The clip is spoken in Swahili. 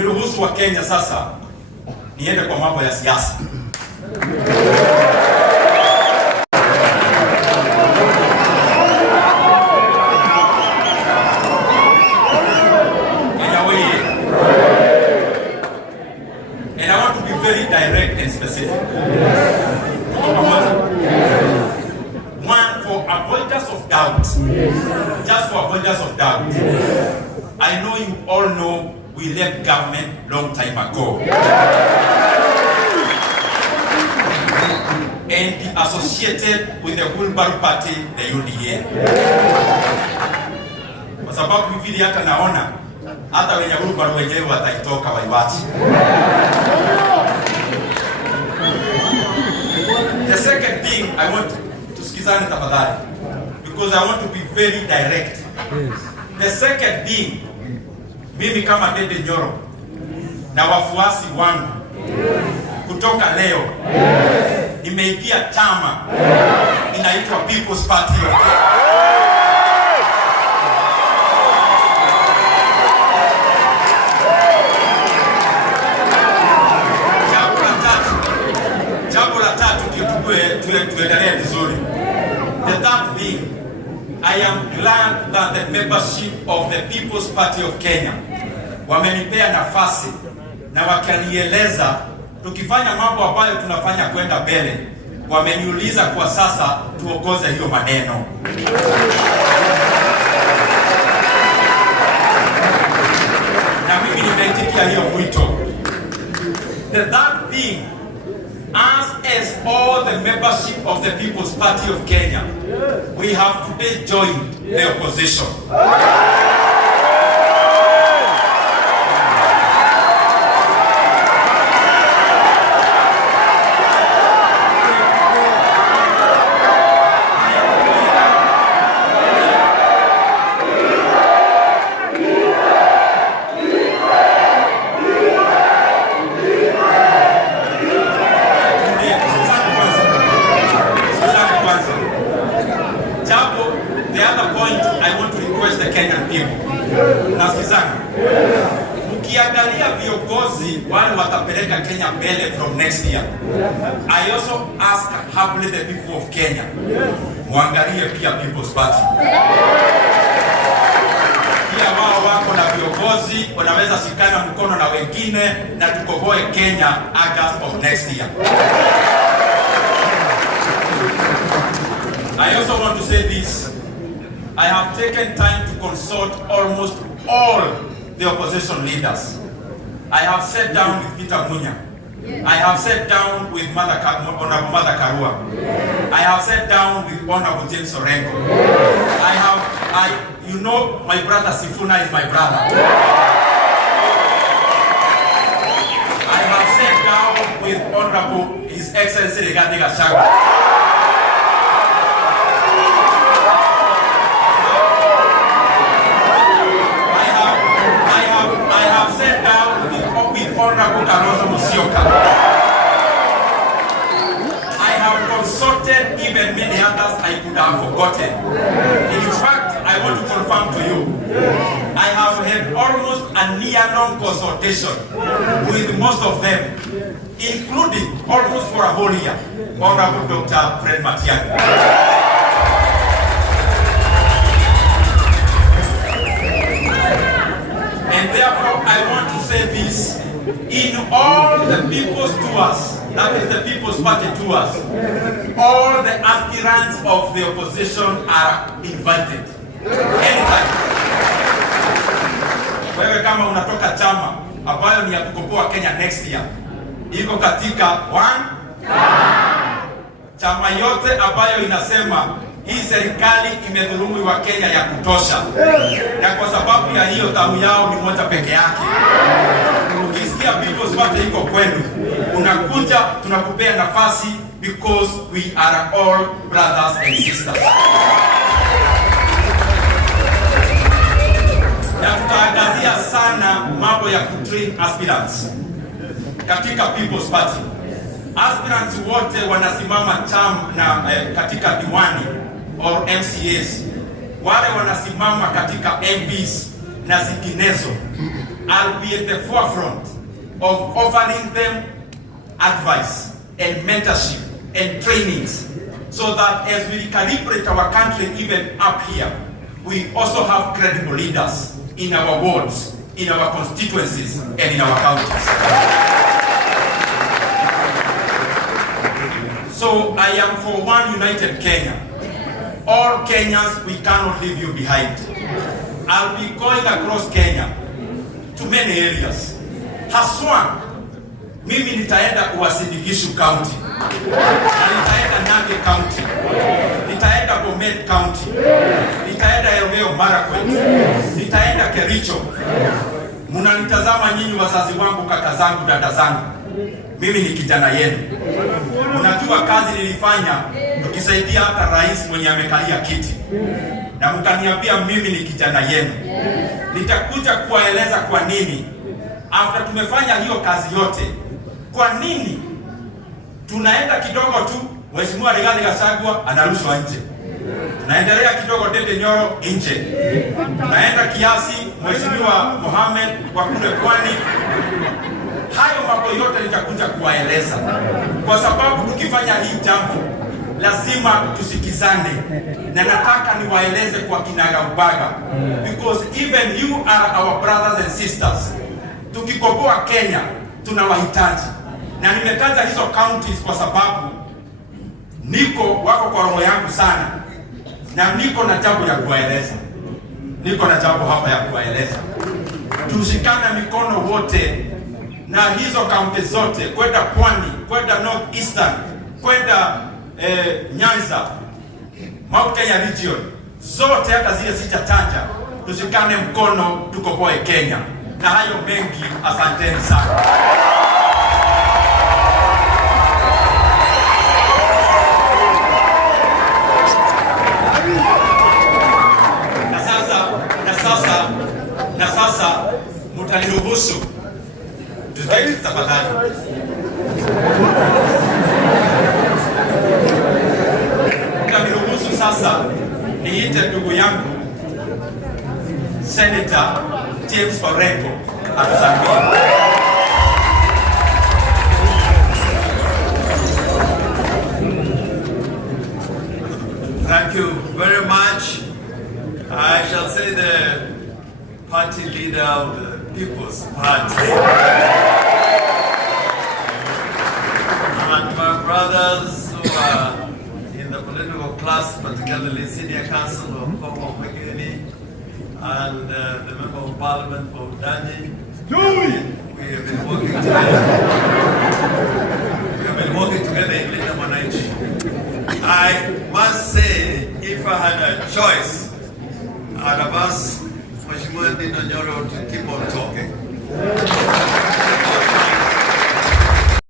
Mniruhusu wa Kenya sasa niende kwa mambo ya siasa. And I want to be very direct and specific. One, for avoidance of doubt. Just for avoidance of doubt. I know you all know we left government long time ago. And associated with the Wheelbarrow Party, the UDA. Kwa sababu hivi hata naona hata wenye Wheelbarrow wenyewe wataitoka waiwachi. The second thing I want to sikizane tafadhali, because I want to be very direct. The second thing, mimi kama Dede Nyoro na wafuasi wangu kutoka leo nimeingia chama inaitwa People's Party of Kenya. Jambo la tatu tuendelee vizuri. The third thing, I am glad that the membership of the People's Party of Kenya wamenipea nafasi na wakanieleza tukifanya mambo ambayo tunafanya kwenda mbele. Wameniuliza kwa sasa tuongoze hiyo maneno. Na mimi nimeitikia hiyo mwito. The third thing, as all the membership of the People's Party of Kenya, we have today joined the opposition. The other point I want to request the Kenyan people. Nasikizana. Mkiangalia viongozi wale watapeleka Kenya mbele from next year. I also ask humbly the people of Kenya. Muangalie pia People's Party. Pia wao wako na viongozi wanaweza shikana mkono na wengine na tukoboe Kenya August of next year. I also want to say this. I have taken time to consult almost all the opposition leaders. I have sat down with Peter Munya. I have sat down with Honorable Mother Karua. I have sat down with Honorable James Orengo. You know, my brother Sifuna is my brother. I have sat down with Honorable His Excellency Rigathi Gachagua. I have consulted even many others I could have forgotten. In fact, I want to confirm to you, I have had almost a near-non consultation with most of them, including almost for a whole year, Honorable Dr. Fred Matiang'i. And therefore, I want to say this. In all the people's tours, that is the People's Party tours, all the aspirants of the opposition are invited. Anytime. Wewe kama unatoka chama ambayo ni ya kukomboa Kenya next year, iko katika chama yote ambayo inasema hii serikali imedhulumu wa Kenya ya kutosha, na kwa sababu ya hiyo tamu yao ni moja peke yake. Ukisikia People's Party iko kwenu, unakuja tunakupea nafasi because we are all brothers and sisters. Na tutaangazia sana mambo ya kutrain aspirants katika People's Party. Aspirants wote wanasimama katika diwani or MCAs, wale wanasimama katika MPs na zinginezo. I'll be at the forefront of offering them advice and mentorship and trainings so that as we recalibrate our country even up here, we also have credible leaders in our wards, in our constituencies, and in our counties. So I am for one united Kenya. All Kenyans, we cannot leave you behind. I'll be going across Kenya to many areas. Haswa, mimi nitaenda Uasin Gishu County, nitaenda Nandi County, nitaenda Bomet County, nitaenda Elgeyo Marakwet, nitaenda Kericho. Munanitazama nyinyi wazazi wangu, kaka zangu, dada zangu. Mimi ni kijana yenu. Unajua kazi nilifanya tukisaidia hata rais mwenye amekalia kiti. Na mkaniambia mimi ni kijana yenu. Nitakuja kuwaeleza kwa nini after tumefanya hiyo kazi yote, kwa nini tunaenda kidogo tu Mheshimiwa Rigathi Gachagua anarushwa nje. Tunaendelea kidogo Ndindi Nyoro nje. Tunaenda kiasi Mheshimiwa Mohamed kwa kule Pwani. Hayo mambo yote nitakuja kuwaeleza. Kwa sababu tukifanya hii jambo lazima tusikizane. Na nataka niwaeleze kwa kinaga ubaga. Because even you are our brothers and sisters. Tukikopoa Kenya tunawahitaji. Na nimetaja hizo counties kwa sababu wako kwa roho yangu sana. Na niko na jambo ya kuwaeleza. Niko na jambo hapa ya kuwaeleza. Tushikane mikono wote na hizo kaunti zote, kwenda Pwani, kwenda North Eastern, kwenda Nyanza, Mount Kenya region, zote hata zile sijataja, tushikane mkono tukopoe Kenya. Na hayo mengi, asanteni sana. Na sasa mtaniruhusu tutaketi tafadhali. Mtaniruhusu sasa niite ndugu yangu Senator James Orengo atusalimie. Thank you very much. I shall say the party leader of the People's Party. And my brothers who are in the political class, particularly Senior Council of Kongo Makeni and the Member of Parliament for Udanyi. We have been working together. We have been working together in Linda Mwananchi. I must say, if I had a choice, I'd have asked Mheshimiwa Ndindi Nyoro to keep on talking.